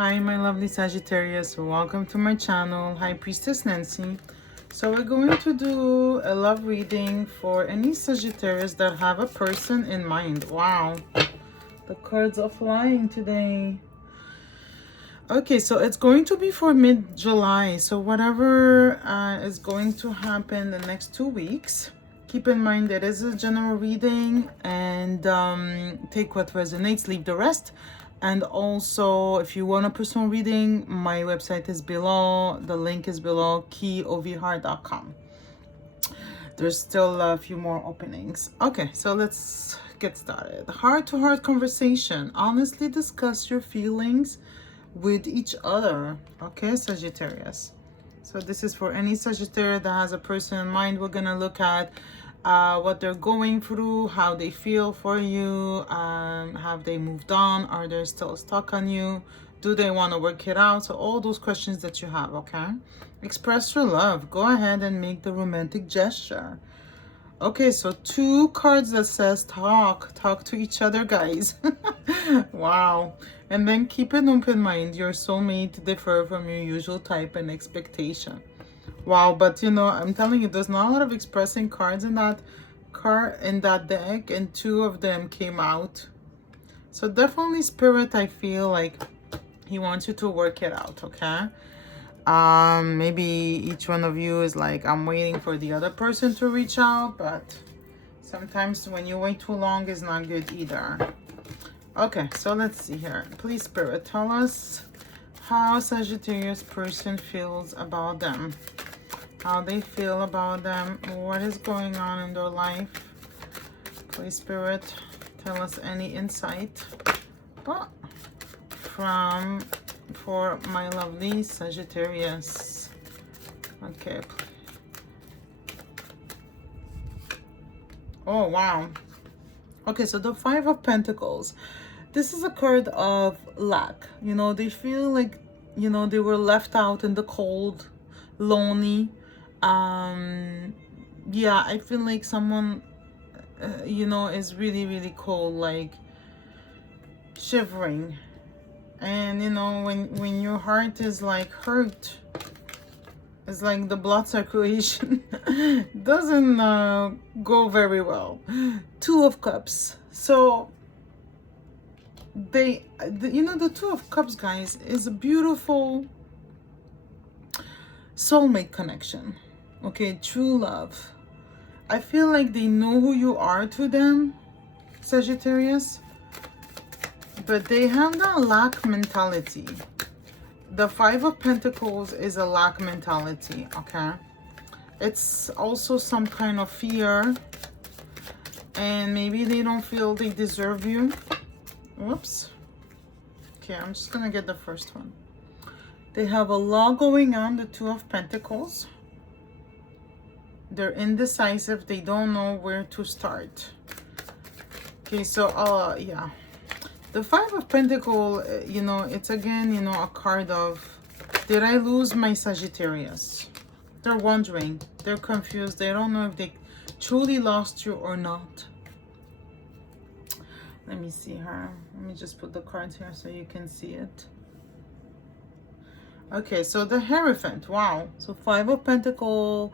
Hi my lovely Sagittarius, welcome to my channel. High Priestess Nancy. So we're going to do a love reading for any Sagittarius that have a person in mind. Wow, the cards are flying today. Okay, so it's going to be for mid-July, so whatever is going to happen the next 2 weeks, keep in mind that it is a general reading, and take what resonates, leave the rest. And also, if you want a personal reading, my website is below. The link is below, keyovheart.com. There's still a few more openings. Okay, so let's get started. Heart-to-heart conversation. Honestly discuss your feelings with each other. Okay, Sagittarius. So this is for any Sagittarius that has a person in mind. We're gonna look at what they're going through, how they feel for you, have they moved on, are they still stuck on you, do they want to work it out? So all those questions that you have. Okay, express your love, go ahead and make the romantic gesture. Okay, so 2 cards that says talk to each other, guys. Wow. And then keep an open mind, your soulmate differ from your usual type and expectation. Wow, but you know, I'm telling you, there's not a lot of expressing cards in that deck, and 2 of them came out. So definitely Spirit, I feel like he wants you to work it out. Okay, maybe each one of you is like, I'm waiting for the other person to reach out, but sometimes when you wait too long is not good either. Okay, so let's see here. Please, Spirit, tell us how Sagittarius person feels about them. How they feel about them, what is going on in their life. Please, Spirit, tell us any insight for my lovely Sagittarius. Okay. Oh, wow. Okay, so the 5 of Pentacles. This is a card of lack. You know, they feel like, you know, they were left out in the cold, lonely. Yeah, I feel like someone you know, is really cold, like shivering. And you know, when your heart is like hurt, it's like the blood circulation doesn't go very well. 2 of Cups. So you know, the 2 of Cups, guys, is a beautiful soulmate connection. Okay, true love. I feel like they know who you are to them, Sagittarius, but they have that lack mentality. The 5 of Pentacles is a lack mentality. Okay, it's also some kind of fear, and maybe they don't feel they deserve you. Whoops. Okay, I'm just gonna get the first one. They have a lot going on, the 2 of Pentacles. They're indecisive. They don't know where to start. Okay, so yeah. The 5 of Pentacles, you know, it's again, you know, a card of, did I lose my Sagittarius? They're wondering. They're confused. They don't know if they truly lost you or not. Let me see her. Let me just put the cards here so you can see it. Okay, so the Hierophant. Wow. So 5 of Pentacles,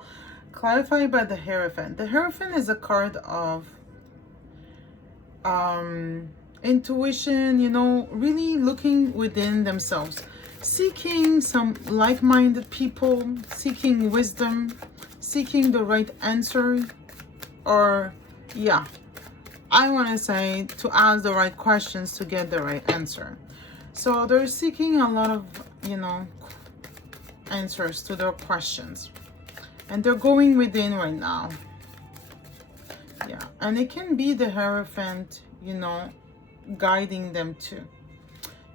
clarified by the Hierophant. The Hierophant is a card of intuition, you know, really looking within themselves, seeking some like-minded people, seeking wisdom, seeking the right answer, or yeah, I want to say to ask the right questions to get the right answer. So they're seeking a lot of, you know, answers to their questions, and they're going within right now. Yeah, and it can be the Hierophant, you know, guiding them too.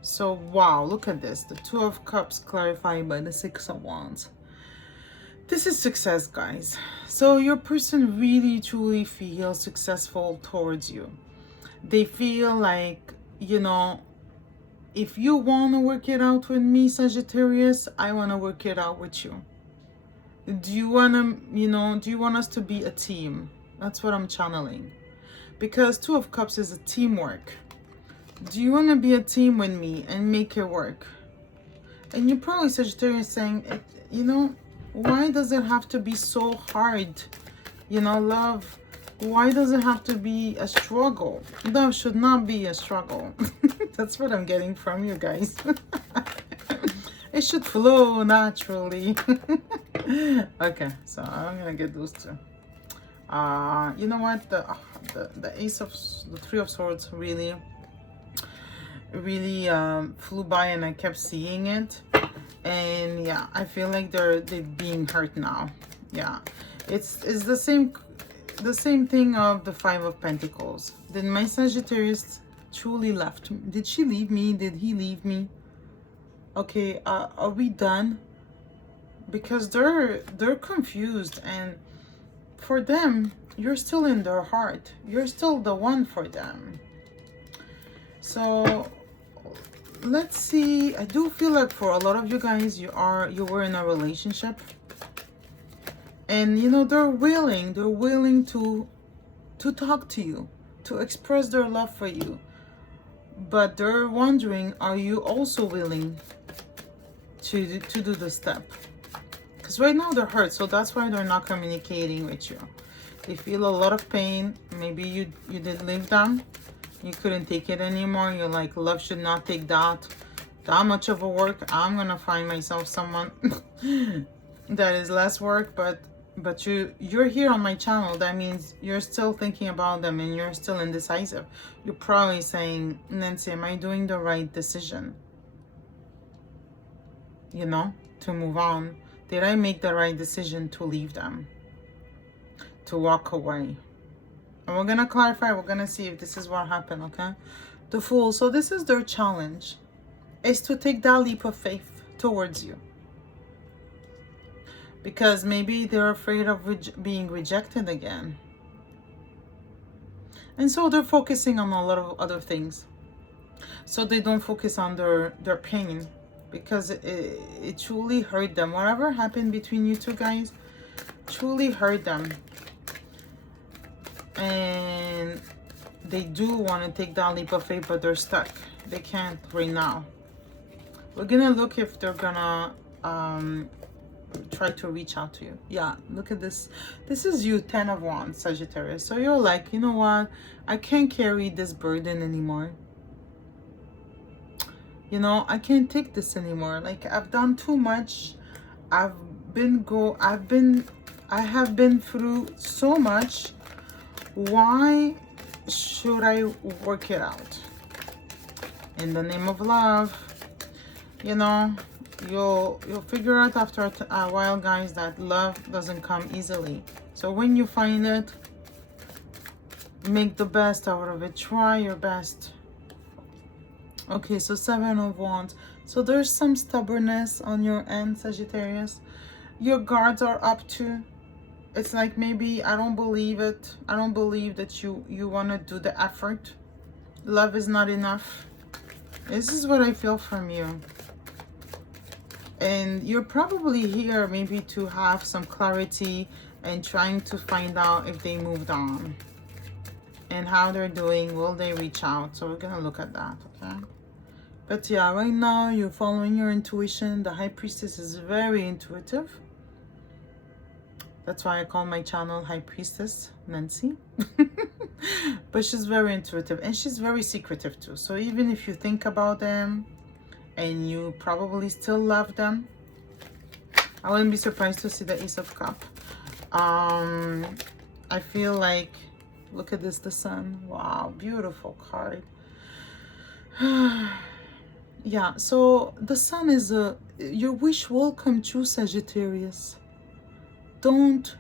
So wow, look at this. The 2 of Cups clarified by the 6 of Wands. This is success, guys. So your person really truly feels successful towards you. They feel like, you know, if you want to work it out with me, Sagittarius, I want to work it out with you. Do you want to, you know, do you want us to be a team? That's what I'm channeling. Because 2 of Cups is a teamwork. Do you want to be a team with me and make it work? And you're probably Sagittarius saying, you know, why does it have to be so hard? You know, love, why does it have to be a struggle? Love should not be a struggle. That's what I'm getting from you guys. It should flow naturally. Okay, so I'm gonna get those two. You know what? The Three of Swords really flew by, and I kept seeing it. And yeah, I feel like they're being hurt now. Yeah, it's the same thing of the Five of Pentacles. Did my Sagittarius truly left me? Did she leave me? Did he leave me? Okay, are we done? Because they're confused, and for them, you're still in their heart. You're still the one for them. So let's see. I do feel like for a lot of you guys, you were in a relationship, and you know, they're willing to talk to you, to express their love for you, but they're wondering, are you also willing to do the step? Because right now they're hurt, so that's why they're not communicating with you. They feel a lot of pain. Maybe you did leave them, you couldn't take it anymore. You're like, love should not take that much of a work. I'm gonna find myself someone that is less work. But you're here on my channel. That means you're still thinking about them, and you're still indecisive. You're probably saying, Nancy, am I doing the right decision, you know, to move on? Did I make the right decision to leave them, to walk away? And we're gonna clarify. We're gonna see if this is what happened. Okay, the Fool. So this is their challenge, is to take that leap of faith towards you, because maybe they're afraid of being rejected again, and so they're focusing on a lot of other things, so they don't focus on their pain, because it truly hurt them. Whatever happened between you two guys truly hurt them, and they do want to take that leap of faith, but they're stuck. They can't right now. We're gonna look if they're gonna try to reach out to you. Yeah, look at this. This is you, 10 of Wands, Sagittarius. So you're like, you know what, I can't carry this burden anymore. You know, I can't take this anymore. Like, I've done too much. I have been through so much. Why should I work it out? In the name of love, you know, you'll figure out after a while, guys, that love doesn't come easily. So when you find it, make the best out of it. Try your best. Okay, so 7 of Wands. So there's some stubbornness on your end, Sagittarius. Your guards are up too. It's like, maybe I don't believe it. I don't believe that you want to do the effort. Love is not enough. This is what I feel from you. And you're probably here maybe to have some clarity and trying to find out if they moved on and how they're doing. Will they reach out? So we're going to look at that, okay? But yeah, right now you're following your intuition. The High Priestess is very intuitive. That's why I call my channel High Priestess Nancy. But she's very intuitive, and she's very secretive too. So even if you think about them and you probably still love them, I wouldn't be surprised to see the Ace of Cups. I feel like, look at this, the Sun. Wow, beautiful card. Yeah, so the Sun is your wish will come true, Sagittarius. Don't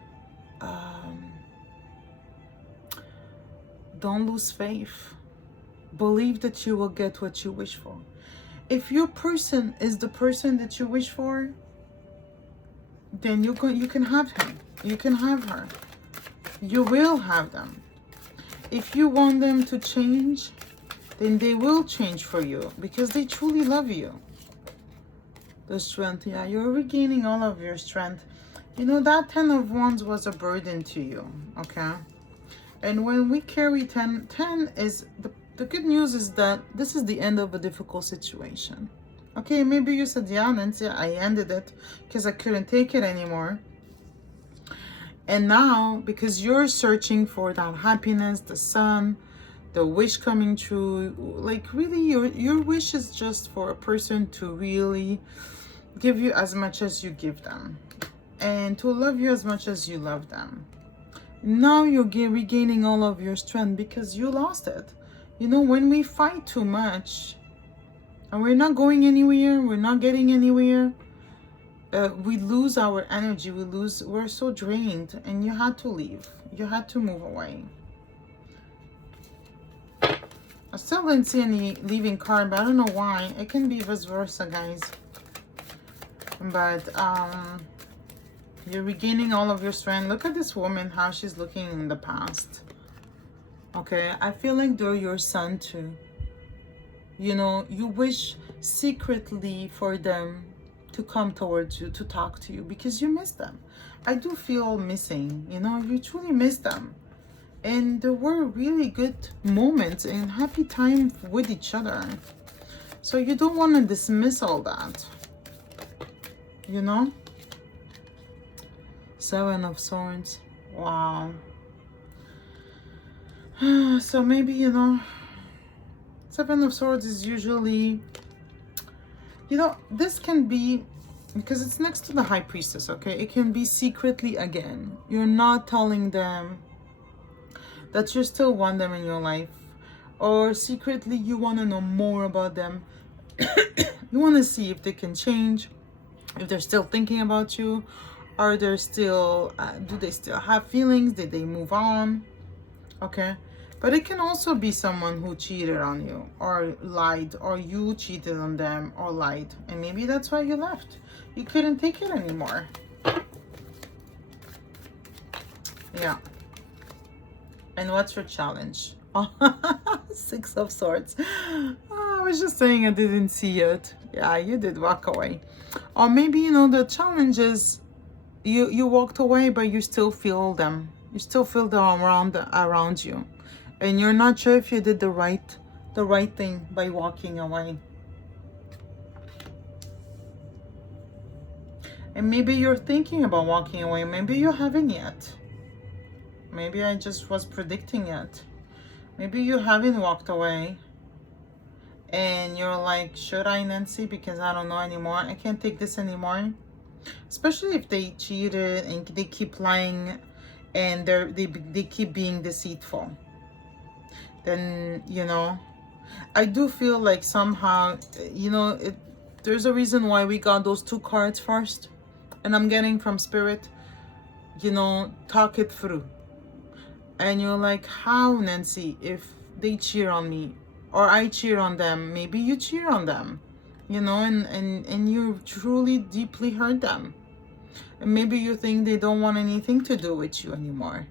lose faith. Believe that you will get what you wish for. If your person is the person that you wish for, then you can have him. You can have her. You will have them. If you want them to change, then they will change for you, because they truly love you. The Strength, yeah, you're regaining all of your strength. You know, that 10 of Wands was a burden to you, okay? And when we carry 10 is, the good news is that this is the end of a difficult situation, Okay, maybe you said, yeah, Nancy, I ended it because I couldn't take it anymore. And now, because you're searching for that happiness, the sun, the wish coming true, like really your wish is just for a person to really give you as much as you give them and to love you as much as you love them. Now you're regaining all of your strength because you lost it. You know, when we fight too much and we're not going anywhere, we're not getting anywhere, we lose our energy, we're so drained, and you had to leave. You had to move away. I still didn't see any leaving card, but I don't know why. It can be vice versa, guys. But you're regaining all of your strength. Look at this woman, how she's looking in the past. Okay, I feel like they're your son too. You know, you wish secretly for them to come towards you, to talk to you, because you miss them. I do feel missing, you know, you truly miss them. And there were really good moments and happy time with each other. So you don't want to dismiss all that, you know. 7 of Swords. Wow. So maybe, you know, 7 of Swords is usually, you know, this can be, because it's next to the High Priestess, okay? It can be secretly again. You're not telling them that you still want them in your life. Or secretly you want to know more about them. You want to see if they can change, if they're still thinking about you. Are they still, do they still have feelings? Did they move on? Okay. But it can also be someone who cheated on you or lied, or you cheated on them or lied. And maybe that's why you left. You couldn't take it anymore. Yeah. And what's your challenge? 6 of Swords. Oh, I was just saying I didn't see it. Yeah, you did walk away. Or maybe, you know, the challenge is you walked away, but you still feel them. You still feel them around you. And you're not sure if you did the right thing by walking away. And maybe you're thinking about walking away. Maybe you haven't yet. Maybe I just was predicting it. Maybe you haven't walked away. And you're like, should I, Nancy? Because I don't know anymore. I can't take this anymore. Especially if they cheated and they keep lying and they keep being deceitful. Then, you know, I do feel like somehow, you know, there's a reason why we got those 2 cards first. And I'm getting from Spirit, you know, talk it through. And you're like, how, Nancy, if they cheer on me or I cheer on them? Maybe you cheer on them, you know, and you truly deeply hurt them. And maybe you think they don't want anything to do with you anymore.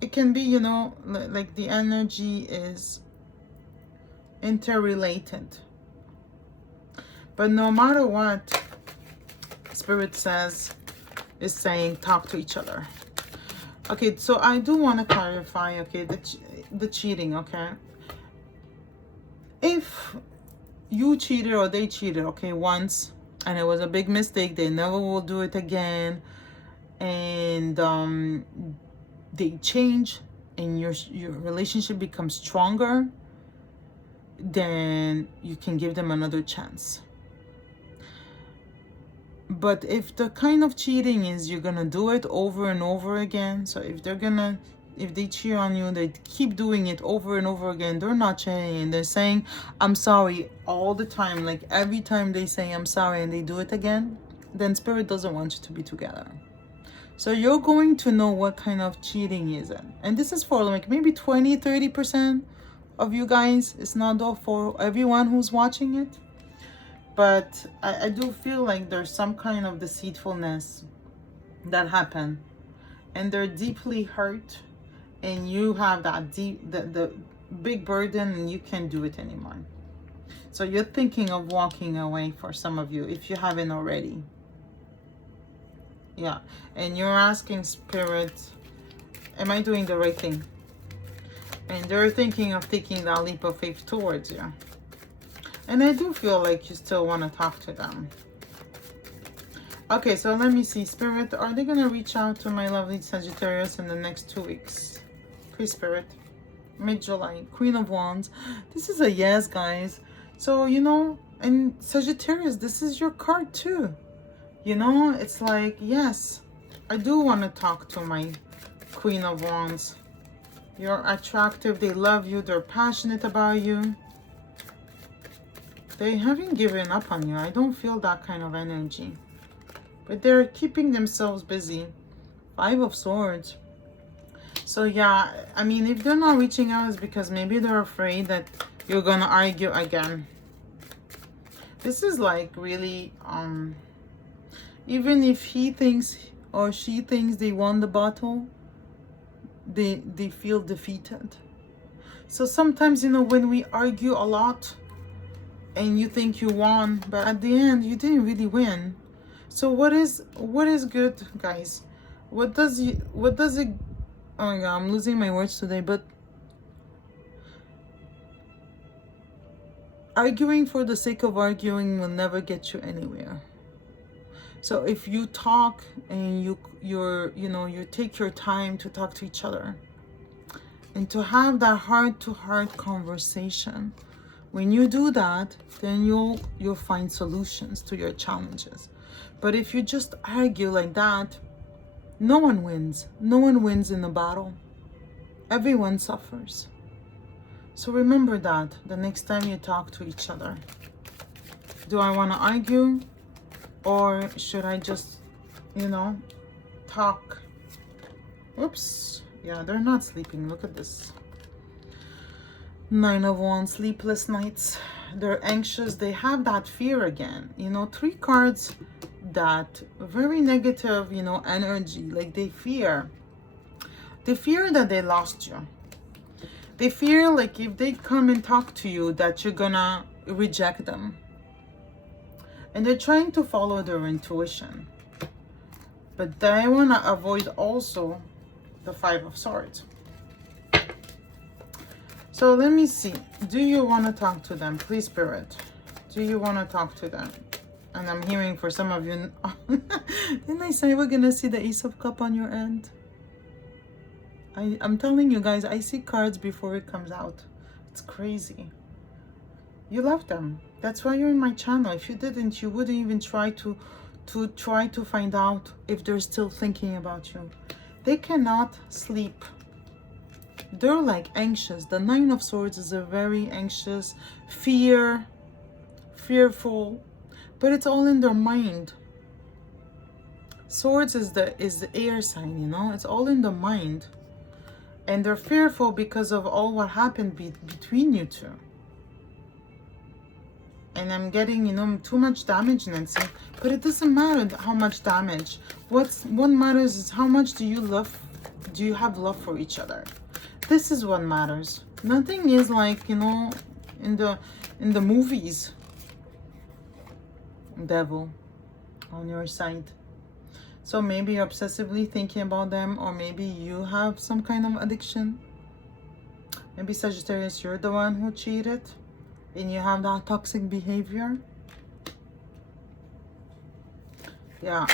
It can be, you know, like the energy is interrelated. But no matter what, Spirit is saying talk to each other. Okay, so I do want to clarify, okay, the cheating, okay? If you cheated or they cheated, okay, once, and it was a big mistake, they never will do it again, and they change and your relationship becomes stronger, then you can give them another chance. But if the kind of cheating is you're gonna do it over and over again, so if they cheat on you, they keep doing it over and over again, they're not changing, they're saying I'm sorry all the time, like every time they say I'm sorry and they do it again, then Spirit doesn't want you to be together. So you're going to know what kind of cheating is it. And this is for like maybe 20-30% of you guys. It's not though for everyone who's watching it. But I do feel like there's some kind of deceitfulness that happened. And they're deeply hurt. And you have that the big burden and you can't do it anymore. So you're thinking of walking away for some of you if you haven't already. Yeah, and you're asking Spirit, am I doing the right thing? And they're thinking of taking that leap of faith towards you. And I do feel like you still want to talk to them. Okay, so let me see. Spirit, are they going to reach out to my lovely Sagittarius in the next 2 weeks? Please, Spirit. Mid-July. Queen of Wands. This is a yes, guys. So, you know, and Sagittarius, this is your card too. You know, it's like, yes, I do want to talk to my Queen of Wands. You're attractive. They love you. They're passionate about you. They haven't given up on you. I don't feel that kind of energy. But they're keeping themselves busy. 5 of Swords. So yeah, I mean, if they're not reaching out, it's because maybe they're afraid that you're gonna argue again. This is like really, even if he thinks or she thinks they won the battle, they feel defeated. So sometimes, you know, when we argue a lot and you think you won, but at the end you didn't really win. So what is good, guys? What does it, oh my god, I'm losing my words today, but arguing for the sake of arguing will never get you anywhere. So if you talk and you take your time to talk to each other and to have that heart-to-heart conversation, when you do that, then you'll find solutions to your challenges. But if you just argue like that, no one wins. No one wins in a battle. Everyone suffers. So remember that the next time you talk to each other. Do I want to argue? Or should I just, you know, talk? Oops. Yeah, they're not sleeping. Look at this. 9 of Wands, sleepless nights. They're anxious. They have that fear again. You know, 3 cards that very negative, you know, energy. Like they fear. They fear that they lost you. They fear like if they come and talk to you that you're gonna reject them. And they're trying to follow their intuition. But they want to avoid also the 5 of Swords. So let me see. Do you want to talk to them? Please, Spirit. Do you want to talk to them? And I'm hearing for some of you. Didn't I say we're going to see the Ace of Cups on your end? I'm telling you guys, I see cards before it comes out. It's crazy. You love them. That's why you're in my channel. If you didn't, you wouldn't even try to find out if they're still thinking about you. They cannot sleep. They're like anxious. The 9 of Swords is a very anxious, fearful, but it's all in their mind. Swords is the air sign, you know. It's all in the mind. And they're fearful because of all what happened between you two. And I'm getting, you know, too much damage, Nancy. But it doesn't matter how much damage. What matters is how much do you have love for each other. This is what matters. Nothing is like, you know, in the movies. Devil on your side. So maybe you're obsessively thinking about them, or maybe you have some kind of addiction. Maybe Sagittarius, you're the one who cheated and you have that toxic behavior. Yeah.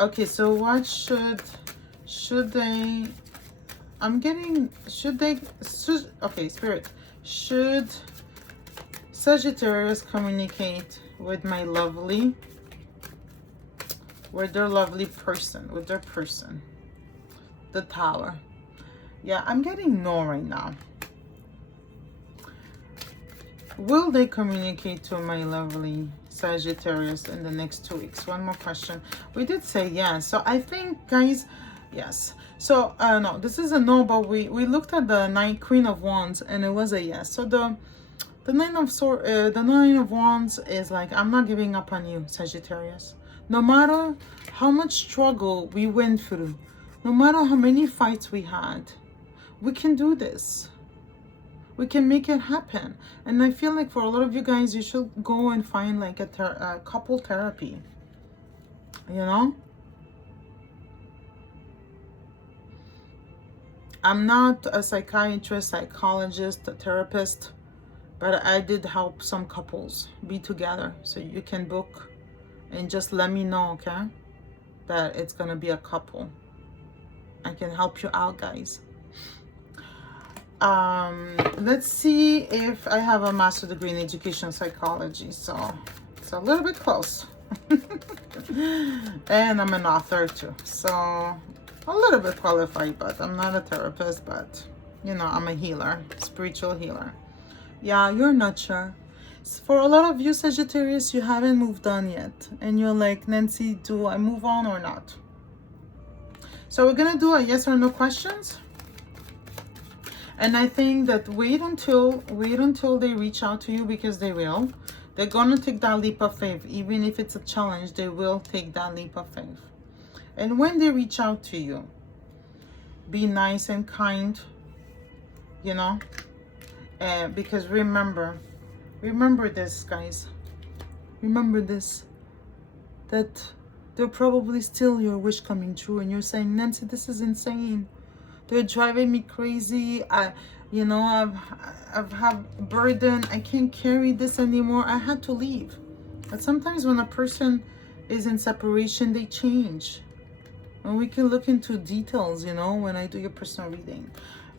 Okay, so what should they, okay, Spirit, should Sagittarius communicate with their lovely person, with their person? The Tower. Yeah, I'm getting no right now. Will they communicate to my lovely Sagittarius in the next 2 weeks? One more question. We did say yes. So I think, guys, yes. So, no, this is a no, but we looked at the Queen of Wands and it was a yes. So the 9 of Wands is like, I'm not giving up on you, Sagittarius. No matter how much struggle we went through, no matter how many fights we had, we can do this. We can make it happen. And I feel like for a lot of you guys, you should go and find like a couple therapy, you know? I'm not a psychiatrist, psychologist, a therapist, But I did help some couples be together. So you can book and just let me know, okay? That it's gonna be a couple. I can help you out, guys. Let's see if I have a master's degree in education psychology. So it's a little bit close. And I'm an author too. So a little bit qualified, but I'm not a therapist, but you know, I'm a healer, spiritual healer. Yeah, you're not sure. For a lot of you Sagittarius, you haven't moved on yet. And you're like, Nancy, do I move on or not? So we're gonna do a yes or no questions. And I think that wait until they reach out to you, because they will. They're gonna take that leap of faith. Even if it's a challenge, they will take that leap of faith. And when they reach out to you, be nice and kind, you know, because remember this, guys. Remember this, that they're probably still your wish coming true, and you're saying, Nancy, this is insane. They're driving me crazy. I've had burden. I can't carry this anymore. I had to leave. But sometimes when a person is in separation, they change. And we can look into details, you know, when I do your personal reading.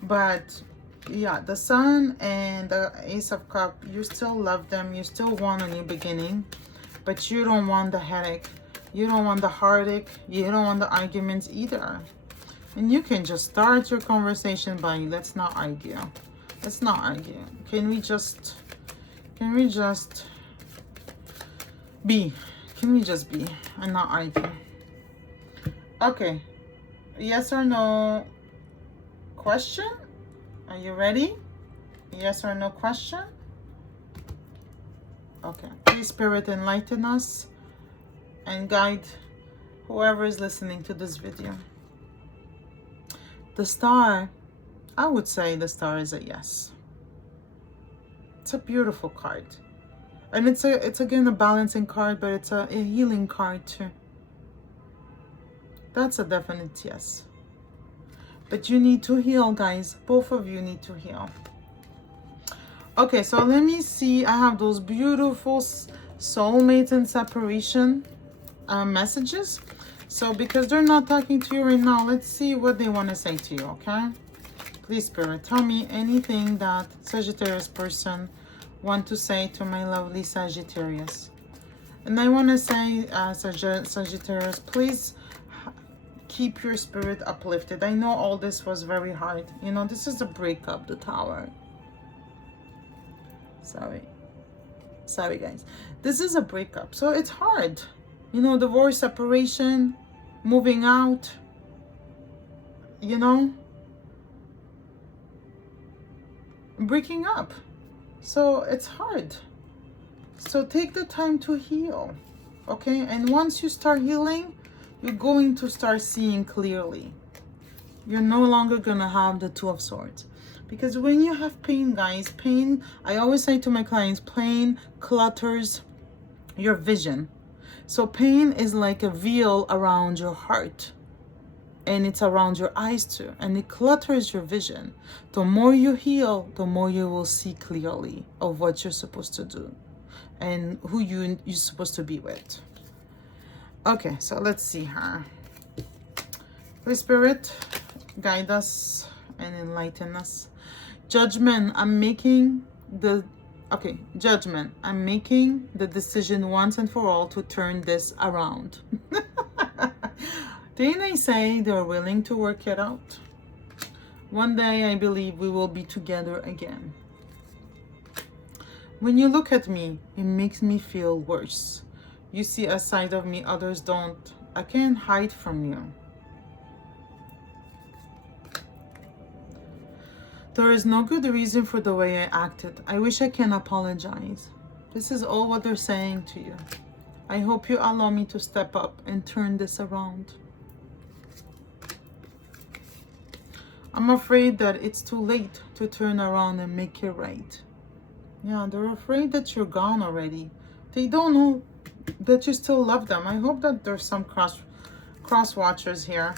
But yeah, the Sun and the Ace of Cups, you still love them. You still want a new beginning. But you don't want the headache. You don't want the heartache. You don't want the arguments either. And you can just start your conversation by, let's not argue. Let's not argue. Can we just be? Can we just be and not argue? Okay. Yes or no question? Are you ready? Yes or no question? Okay. Please, Spirit, enlighten us and guide whoever is listening to this video. The Star, I would say the Star is a yes. It's a beautiful card. And it's again a balancing card, but it's a healing card too. That's a definite yes. But you need to heal, guys. Both of you need to heal. Okay, so let me see. I have those beautiful soulmates and separation messages. So because they're not talking to you right now, let's see what they want to say to you, okay? Please, Spirit, tell me anything that Sagittarius person want to say to my lovely Sagittarius. And I want to say, Sagittarius, please keep your spirit uplifted. I know all this was very hard. You know, this is a breakup, the Tower. Sorry, guys. This is a breakup, so it's hard. You know, divorce, separation, moving out, you know, breaking up. So it's hard. So take the time to heal, okay? And once you start healing, you're going to start seeing clearly. You're no longer going to have the Two of Swords. Because when you have pain, guys, pain, I always say to my clients, pain clutters your vision. So pain is like a veil around your heart, and it's around your eyes too, and it clutters your vision. The more you heal, the more you will see clearly of what you're supposed to do and who you're supposed to be with. Okay, so let's see her. Holy Spirit, guide us and enlighten us. Judgment, Judgment, I'm making the decision once and for all to turn this around. Didn't I say they're willing to work it out? One day I believe we will be together again. When you look at me, it makes me feel worse. You see a side of me others don't. I can't hide from you. There is no good reason for the way I acted. I wish I can apologize. This is all what they're saying to you. I hope you allow me to step up and turn this around. I'm afraid that it's too late to turn around and make it right. Yeah, they're afraid that you're gone already. They don't know that you still love them. I hope that there's some cross watchers here.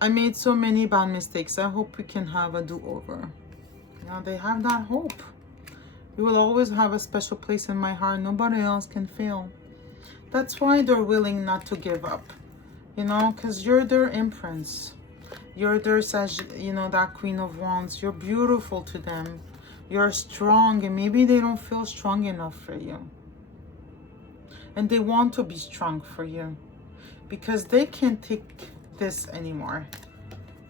I made so many bad mistakes. I hope we can have a do-over. You know, they have that hope. You will always have a special place in my heart. Nobody else can fill. That's why they're willing not to give up. You know, because you're their empress. You're their, you know, that Queen of Wands. You're beautiful to them. You're strong, and maybe they don't feel strong enough for you. And they want to be strong for you because they can't take this anymore.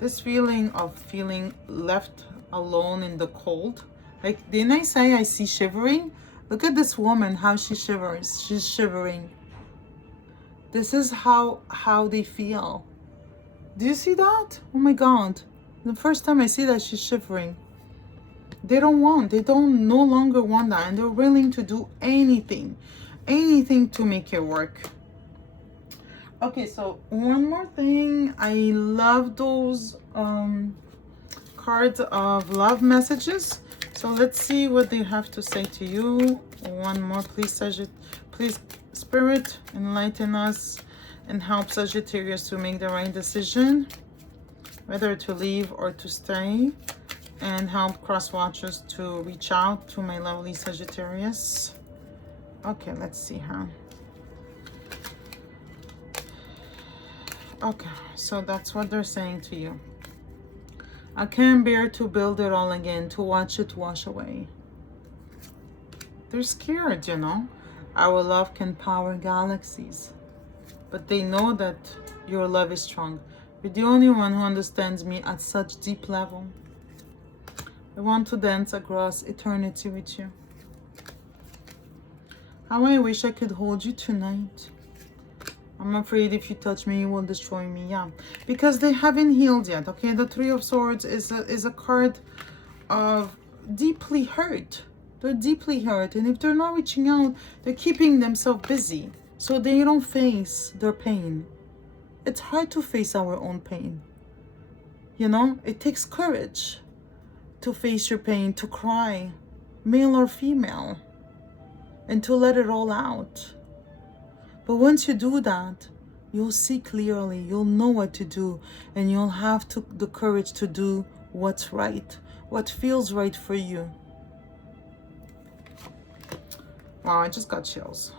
This feeling of feeling left alone in the cold. Like, didn't I say I see shivering? Look at this woman, how she shivers. She's shivering. This is how they feel. Do you see that? Oh my God. The first time I see that, she's shivering. They don't no longer want that. And they're willing to do anything to make it work. Okay, so one more thing. I love those cards of love messages. So let's see what they have to say to you. One more, please, please, Spirit, enlighten us and help Sagittarius to make the right decision, whether to leave or to stay, and help cross watchers to reach out to my lovely Sagittarius. Okay, let's see how. Okay, so that's what they're saying to you. I can't bear to build it all again, to watch it wash away. They're scared, you know. Our love can power galaxies. But they know that your love is strong. You're the only one who understands me at such deep level. I want to dance across eternity with you. How I wish I could hold you tonight. I'm afraid if you touch me, you will destroy me. Yeah, because they haven't healed yet. Okay, the Three of Swords is a card of deeply hurt. They're deeply hurt, and if they're not reaching out, they're keeping themselves busy so they don't face their pain. It's hard to face our own pain. You know, it takes courage to face your pain, to cry, male or female, and to let it all out. But once you do that, you'll see clearly, you'll know what to do, and you'll have the courage to do what's right, what feels right for you. Wow, I just got chills.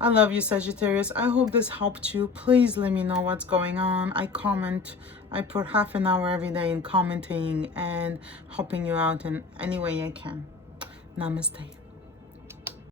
I love you, Sagittarius. I hope this helped you. Please let me know what's going on. I comment. I put half an hour every day in commenting and helping you out in any way I can. Namaste.